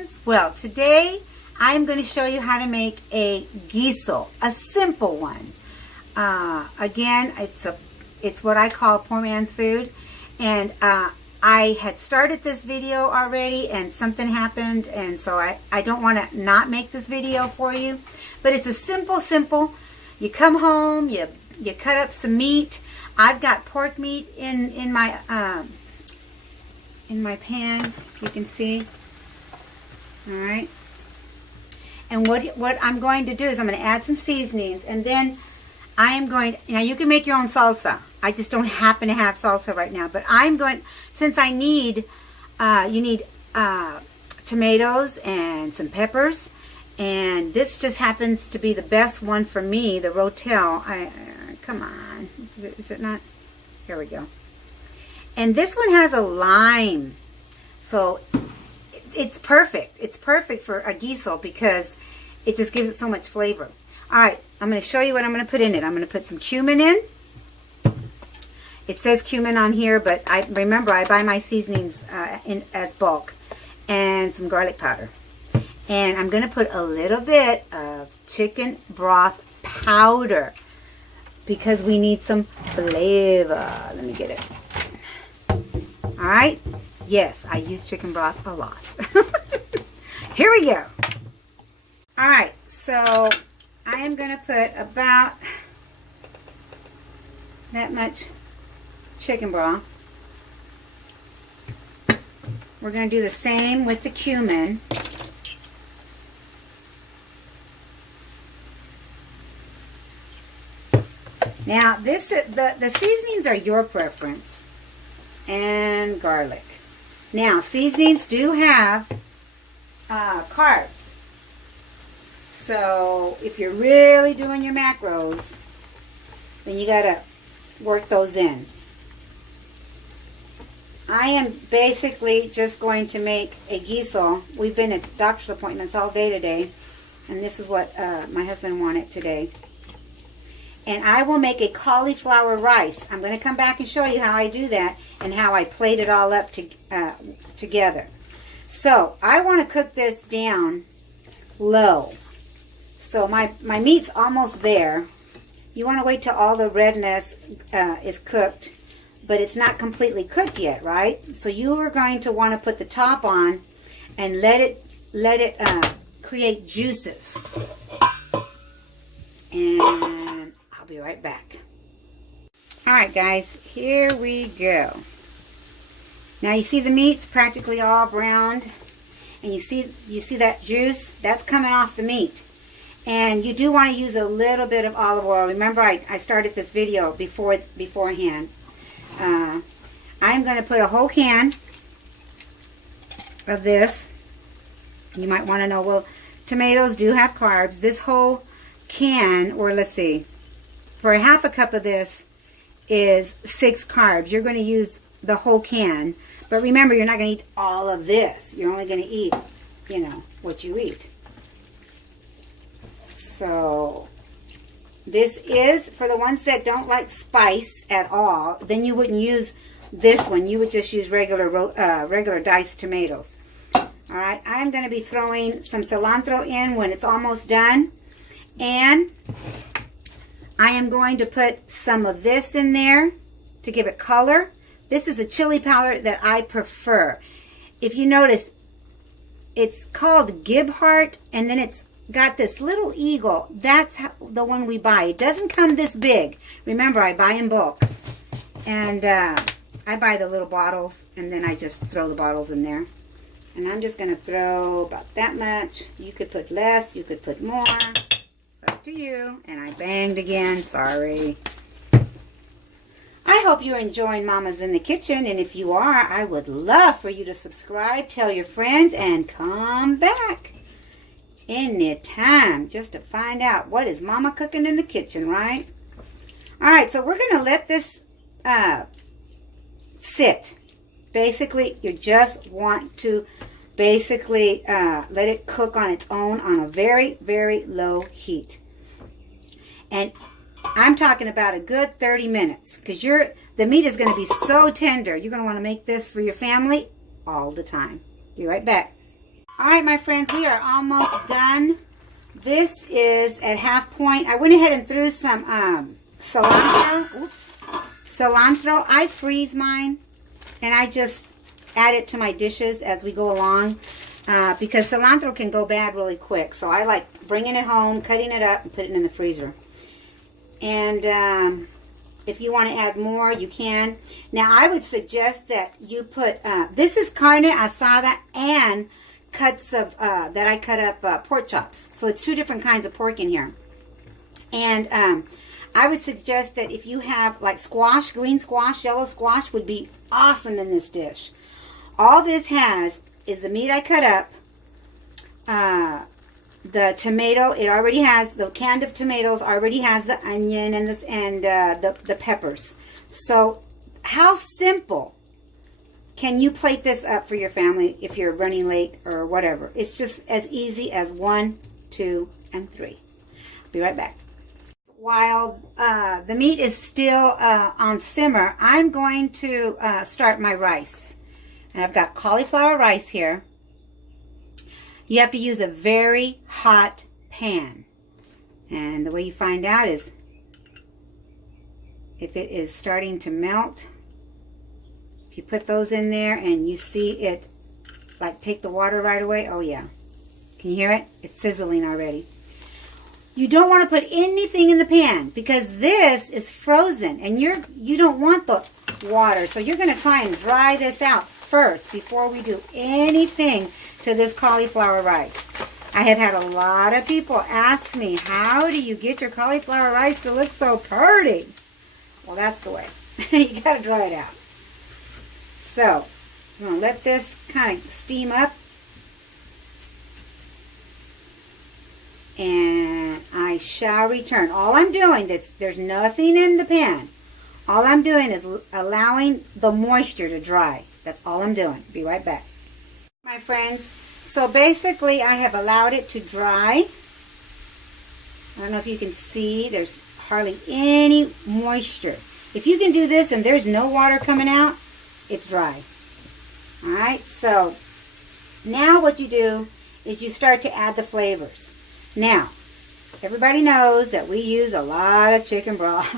friends. Well, today I'm going to show you how to make a guiso, a simple one. Again, it's what I call poor man's food, and I had started this video already and something happened, and so I don't want to not make this video for you. But it's a simple. You come home, you cut up some meat. I've got pork meat in my pan, if you can see. All right. And what I'm going to do is I'm going to add some seasonings, and then I am going, now you can make your own salsa. I just don't happen to have salsa right now, but I'm going, since I need, you need tomatoes and some peppers, and this just happens to be the best one for me, the Rotel. Come on, is it not? Here we go. And this one has a lime, so it's perfect. It's perfect for a guiso because it just gives it so much flavor. All right, I'm going to show you what I'm going to put in it. I'm going to put some cumin in. It says cumin on here, but I remember I buy my seasonings as bulk, and some garlic powder. And I'm going to put a little bit of chicken broth powder because we need some flavor. Let me get it. All right. Yes, I use chicken broth a lot. Here we go. All right, so I am going to put about that much chicken broth. We're going to do the same with the cumin. Now, the seasonings are your preference, and garlic. Now, seasonings do have carbs. So, if you're really doing your macros, then you got to work those in. I am basically just going to make a guiso. We've been at doctor's appointments all day today, and this is what my husband wanted today. And I will make a cauliflower rice. I'm going to come back and show you how I do that and how I plate it all up together. So, I want to cook this down low. So, my meat's almost there. You want to wait till all the redness is cooked, but it's not completely cooked yet, right? So, you are going to want to put the top on and let it create juices. And I'll be right back. Alright guys, here we go. Now you see the meat's practically all browned, and you see that juice? That's coming off the meat. And you do want to use a little bit of olive oil. Remember I started this video beforehand. I'm going to put a whole can of this. You might want to know, well, tomatoes do have carbs. This whole can, or let's see, for a half a cup of this is 6 carbs. You're going to use the whole can, but remember, you're not going to eat all of this. You're only going to eat, you know, what you eat. So this is for the ones that don't like spice at all. Then you wouldn't use this one. You would just use regular diced tomatoes. All right, I'm going to be throwing some cilantro in when it's almost done. And I am going to put some of this in there to give it color. This is a chili powder that I prefer. If you notice, it's called Gibhart, and then it's got this little eagle. That's the one we buy. It doesn't come this big. Remember, I buy in bulk. And I buy the little bottles, and then I just throw the bottles in there. And I'm just going to throw about that much. You could put less, you could put more. Up to you. And I banged again. Sorry. I hope you're enjoying Mama's in the Kitchen, and if you are, I would love for you to subscribe, tell your friends, and come back anytime just to find out what is Mama cooking in the kitchen, right? All right, so we're going to let this sit. Basically, you just want to basically let it cook on its own on a very, very low heat. And I'm talking about a good 30 minutes because the meat is going to be so tender. You're going to want to make this for your family all the time. Be right back. All right, my friends, we are almost done. This is at half point. I went ahead and threw some cilantro. Oops. Cilantro. I freeze mine, and I just add it to my dishes as we go along because cilantro can go bad really quick. So I like bringing it home, cutting it up, and putting it in the freezer. And if you want to add more, you can. Now, I would suggest that you put, this is carne asada and cuts of, that I cut up pork chops. So it's two different kinds of pork in here. And I would suggest that if you have like squash, green squash, yellow squash would be awesome in this dish. All this has is the meat I cut up, the tomato, it already has, the can of tomatoes already has the onion and this and the peppers. So how simple can you plate this up for your family if you're running late or whatever? It's just as easy as 1, 2, and 3. I'll be right back. While the meat is still on simmer, I'm going to start my rice. And I've got cauliflower rice here. You have to use a very hot pan. And the way you find out is if it is starting to melt. If you put those in there and you see it like take the water right away, oh yeah. Can you hear it? It's sizzling already. You don't want to put anything in the pan because this is frozen and you don't want the water. So you're going to try and dry this out first before we do anything to this cauliflower rice. I have had a lot of people ask me, how do you get your cauliflower rice to look so pretty? Well, that's the way. You got to dry it out. So, I'm going to let this kind of steam up. And I shall return. All I'm doing, there's nothing in the pan. All I'm doing is allowing the moisture to dry. That's all I'm doing. Be right back. My friends, so basically I have allowed it to dry. I don't know if you can see, there's hardly any moisture. If you can do this and there's no water coming out, it's dry. Alright, so now what you do is you start to add the flavors. Now, everybody knows that we use a lot of chicken broth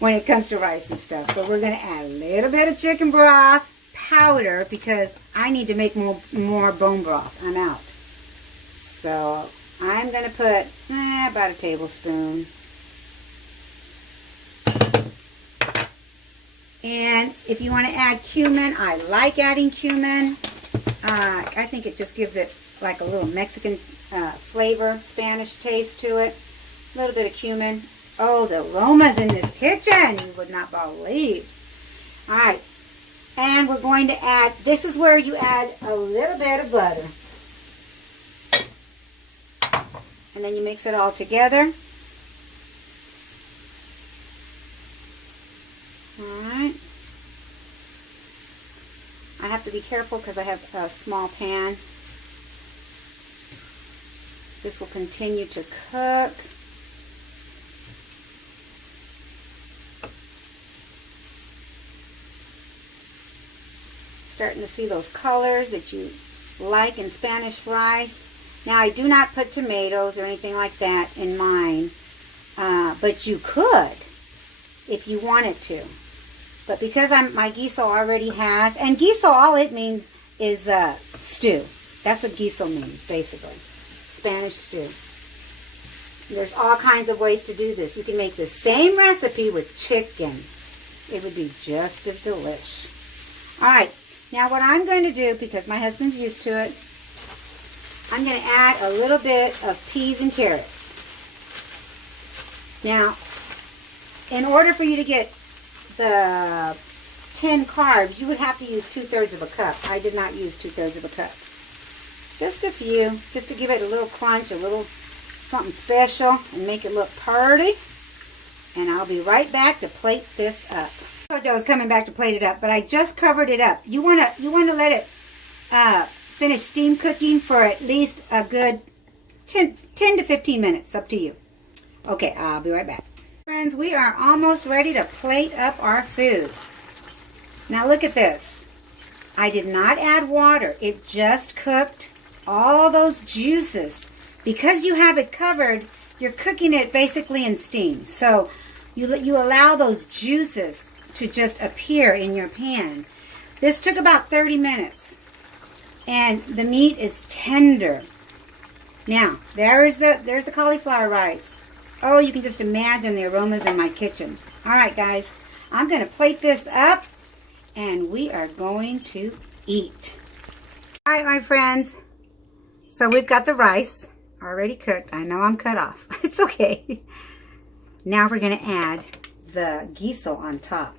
when it comes to rice and stuff. So we're going to add a little bit of chicken broth powder because I need to make more bone broth. I'm out. So I'm going to put about a tablespoon. And if you want to add cumin, I like adding cumin. I think it just gives it like a little Mexican flavor, Spanish taste to it. A little bit of cumin. Oh, the aromas in this kitchen, you would not believe. All right. And we're going to add, this is where you add a little bit of butter. And then you mix it all together. Alright. I have to be careful because I have a small pan. This will continue to cook. Starting to see those colors that you like in Spanish rice. Now I do not put tomatoes or anything like that in mine, but you could if you wanted to. But because my Gezzo already has, and Gezzo, all it means is stew. That's what Gezzo means, basically. Spanish stew. There's all kinds of ways to do this. You can make the same recipe with chicken. It would be just as delish. Alright, now what I'm going to do, because my husband's used to it, I'm going to add a little bit of peas and carrots. Now, in order for you to get the 10 carbs, you would have to use 2/3 of a cup. I did not use 2/3 of a cup. Just a few, just to give it a little crunch, a little something special, and make it look pretty. And I'll be right back to plate this up. I told you I was coming back to plate it up, but I just covered it up. You want to let it finish steam cooking for at least a good 10 to 15 minutes, up to you. Okay, I'll be right back. Friends, we are almost ready to plate up our food. Now look at this. I did not add water. It just cooked all those juices. Because you have it covered, you're cooking it basically in steam. So you allow those juices to just appear in your pan. This took about 30 minutes. And the meat is tender. Now, there's the cauliflower rice. Oh, you can just imagine the aromas in my kitchen. All right, guys. I'm going to plate this up, and we are going to eat. All right, my friends. So we've got the rice already cooked. I know I'm cut off. It's okay. Now we're going to add the gezzo on top.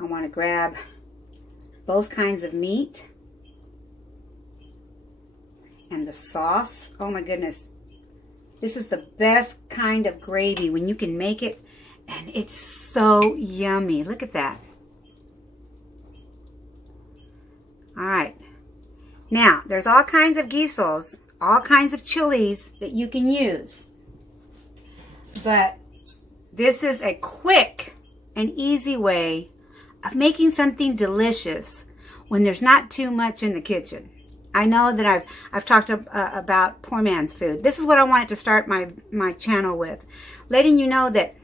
I want to grab both kinds of meat and the sauce. Oh my goodness. This is the best kind of gravy when you can make it, and it's so yummy. Look at that. All right. Now, there's all kinds of gezzos, all kinds of chilies that you can use. But this is a quick and easy way of making something delicious when there's not too much in the kitchen. I know that I've talked about poor man's food. This is what I wanted to start my channel with. Letting you know that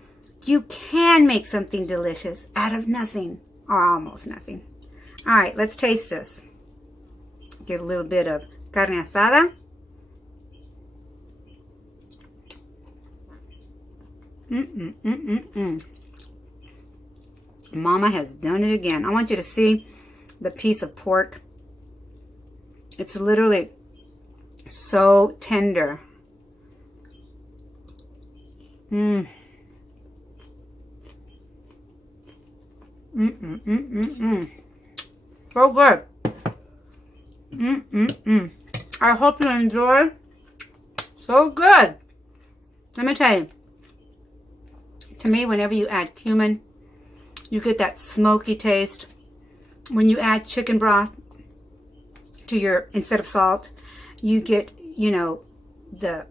you can make something delicious out of nothing or almost nothing. All right, let's taste this. Get a little bit of carne asada. Mama has done it again. I want you to see the piece of pork. It's literally so tender. So good. I hope you enjoy. So good. Let me tell you. To me, whenever you add cumin, you get that smoky taste. When you add chicken broth to your, instead of salt, you get, you know, the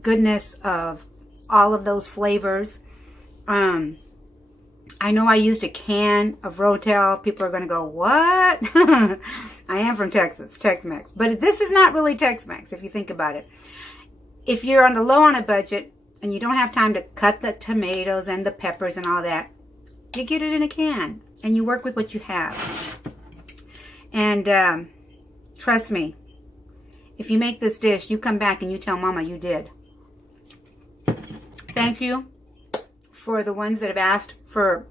goodness of all of those flavors. I know I used a can of Rotel. People are going to go, what? I am from Texas, Tex-Mex. But this is not really Tex-Mex if you think about it. If you're on the low on a budget and you don't have time to cut the tomatoes and the peppers and all that, you get it in a can and you work with what you have. And trust me, if you make this dish, you come back and you tell Mama you did. Thank you for the ones that have asked for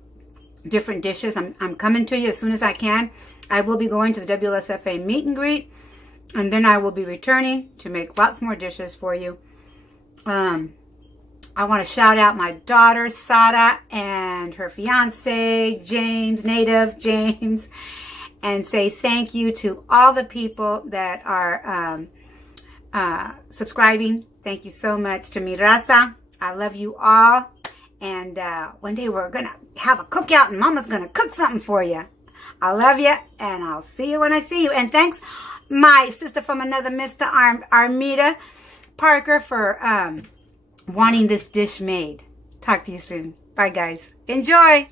different dishes. I'm coming to you as soon as I can. I will be going to the WSFA meet and greet, and then I will be returning to make lots more dishes for you. I want to shout out my daughter, Sada, and her fiance, James, native James, and say thank you to all the people that are subscribing. Thank you so much to mi raza. I love you all. And one day we're going to have a cookout and Mama's going to cook something for you. I love you, and I'll see you when I see you. And thanks, my sister from another Mr. Armida Parker, for wanting this dish made. Talk to you soon. Bye, guys. Enjoy.